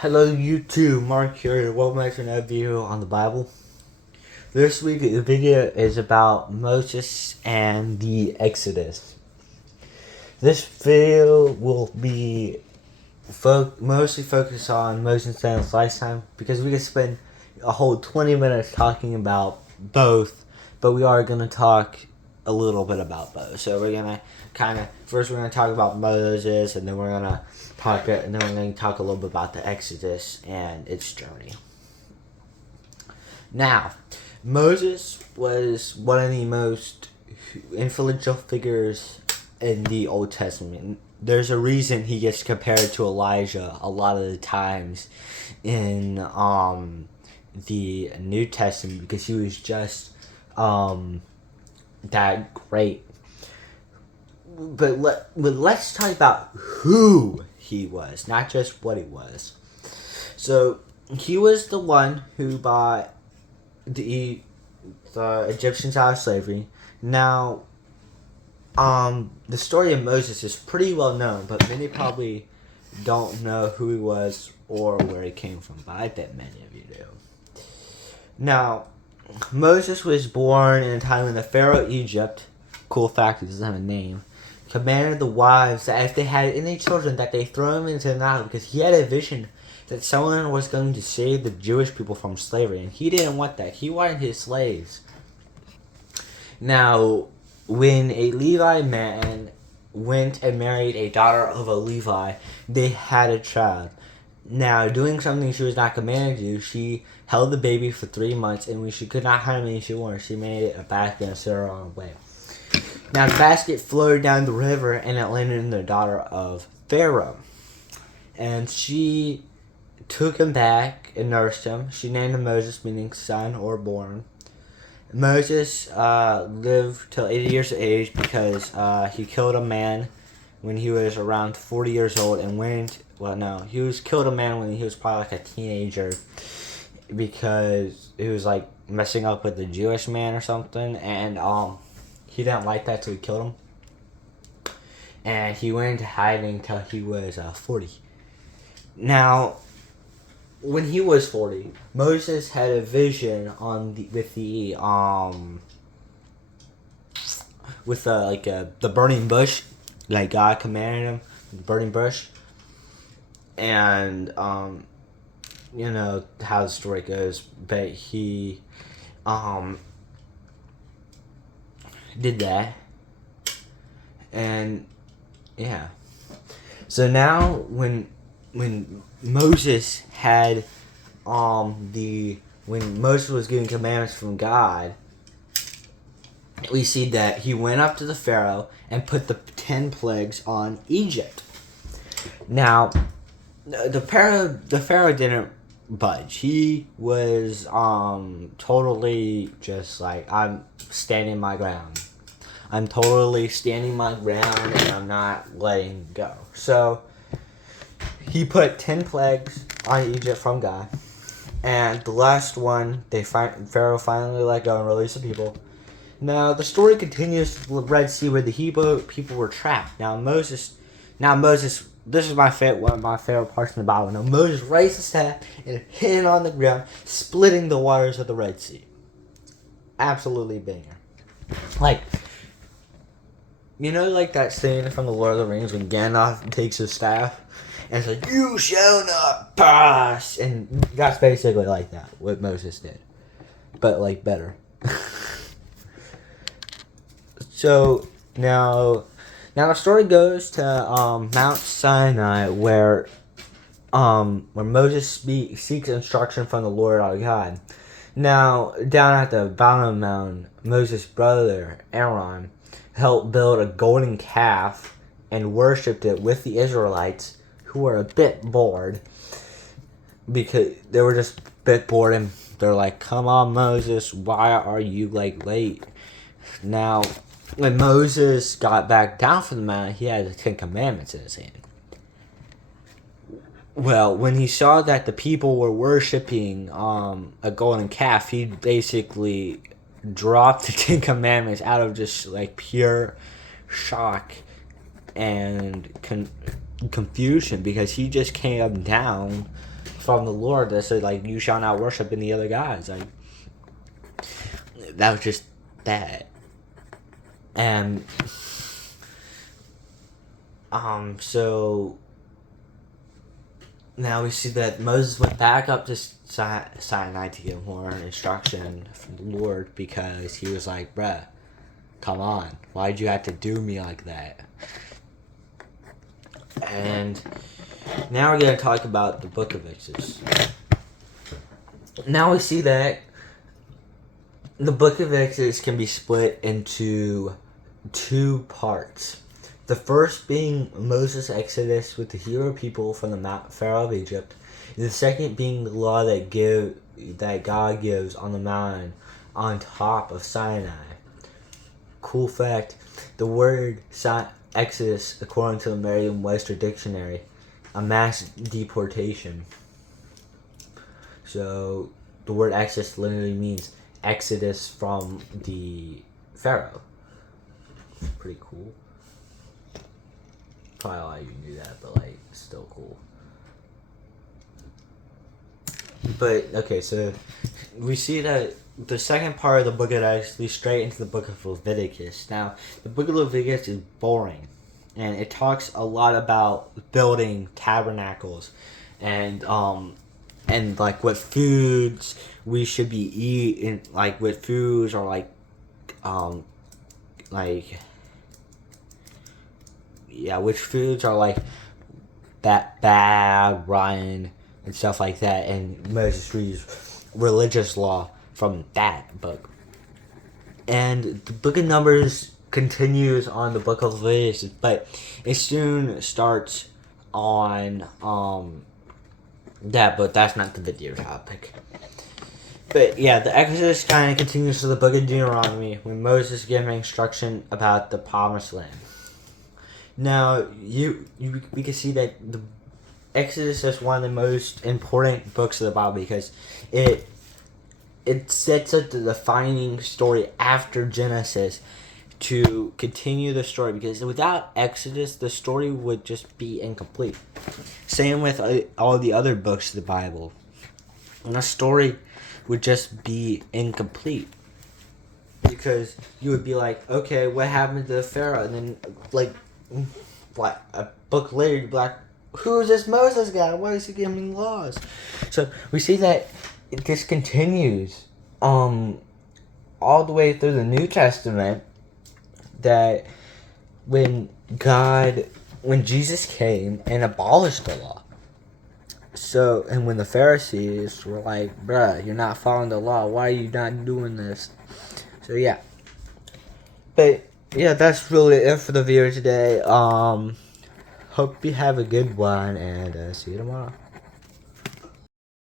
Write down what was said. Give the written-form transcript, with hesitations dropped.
Hello YouTube, Mark here. Welcome back to another video on the Bible. This week the video is about Moses and the Exodus. This video will be mostly focused on Moses and his lifetime because we could spend a whole 20 minutes talking about both, but we are going to talk a little bit about both. So we're going to first we're going to talk about Moses, and then we're going to talk a little bit about the Exodus and its journey. Now, Moses was one of the most influential figures in the Old Testament. There's a reason he gets compared to Elijah a lot of the times in the New Testament because he was just that great. But let's talk about who he was, not just what he was. So he was the one who brought the Egyptians out of slavery. Now, the story of Moses is pretty well known, but many probably don't know who he was or where he came from. But I bet many of you do. Now, Moses was born in a time when the Pharaoh of Egypt, cool fact, he doesn't have a name, commanded the wives that if they had any children that they throw them into the Nile because he had a vision that someone was going to save the Jewish people from slavery, and he didn't want that. He wanted his slaves. Now, when a Levi man went and married a daughter of a Levi, they had a child. Now, doing something she was not commanded to do, she held the baby for 3 months, and when she could not hide him any she wanted, she made it a basket and set her on her way. Now, the basket floated down the river, and it landed in the daughter of Pharaoh. And she took him back and nursed him. She named him Moses, meaning son or born. Moses lived till 80 years of age because he killed a man when he was around 40 years old and killed a man when he was probably like a teenager because he was like messing up with a Jewish man or something, and he didn't like that, so he killed him. And he went into hiding till he was 40. Now, when he was 40, Moses had a vision with the burning bush, like God commanded him, the burning bush. And you know how the story goes, but he did that, and yeah. So now when Moses had when Moses was getting commandments from God, we see that he went up to the Pharaoh and put the 10 plagues on Egypt. Now, the Pharaoh didn't budge. He was totally just like, I'm standing my ground. I'm totally standing my ground and I'm not letting go. So he put 10 plagues on Egypt from God, and the last one, Pharaoh finally let go and released the people. Now the story continues to the Red Sea where the Hebrew people were trapped. Now Moses, this is one of my favorite parts in the Bible. Now Moses raised his staff and hit it on the ground, splitting the waters of the Red Sea. Absolutely banger. Like, you know, like that scene from the Lord of the Rings when Gandalf takes his staff and it's like, "You shall not pass," and that's basically like that, what Moses did, but like better. So now the story goes to Mount Sinai, where Moses seeks instruction from the Lord our God. Now, down at the bottom of the mountain, Moses' brother Aaron helped build a golden calf and worshipped it with the Israelites, who were a bit bored because they were just a bit bored, and they're like, "Come on, Moses, why are you like late?" Now, when Moses got back down from the mountain, he had the 10 Commandments in his hand. Well, when he saw that the people were worshiping a golden calf, he basically dropped the 10 Commandments out of just like pure shock and confusion, because he just came down from the Lord that said, like, you shall not worship any other gods. Like, that was just that. And so now we see that Moses went back up to Sinai to get more instruction from the Lord, because he was like, bruh, come on, why'd you have to do me like that? And now we're going to talk about the book of Exodus. Now we see that the book of Exodus can be split into 2 parts. The first being Moses' exodus with the Hebrew people from the Mount Pharaoh of Egypt. The second being the law that God gives on the mountain on top of Sinai. Cool fact, the word Exodus, according to the Merriam-Webster Dictionary, a mass deportation. So the word Exodus literally means exodus from the Pharaoh. Pretty cool. Probably a lot of you knew that, but like, still cool. But okay, so we see that the second part of the book is actually straight into the book of Leviticus. Now, the book of Leviticus is boring, and it talks a lot about building tabernacles, and like what foods we should be eating, like what foods are like which foods are like that bad, rotten, and stuff like that. And Moses reads religious law from that book. And the book of Numbers continues on the book of Leviticus, but it soon starts on that, but that's not the video topic. But yeah, the Exodus kind of continues to the book of Deuteronomy, when Moses is giving instruction about the promised land. Now, we can see that the Exodus is one of the most important books of the Bible, because it sets up the defining story after Genesis to continue the story, because without Exodus, the story would just be incomplete. Same with all the other books of the Bible. And the story would just be incomplete, because you would be like, okay, what happened to the Pharaoh? And then, like a book later, you'd be like, who is this Moses guy? Why is he giving laws? So we see that this continues all the way through the New Testament, that when Jesus came and abolished the law. So, and when the Pharisees were like, bruh, you're not following the law, why are you not doing this? So yeah. But yeah, that's really it for the video today. Hope you have a good one, and see you tomorrow.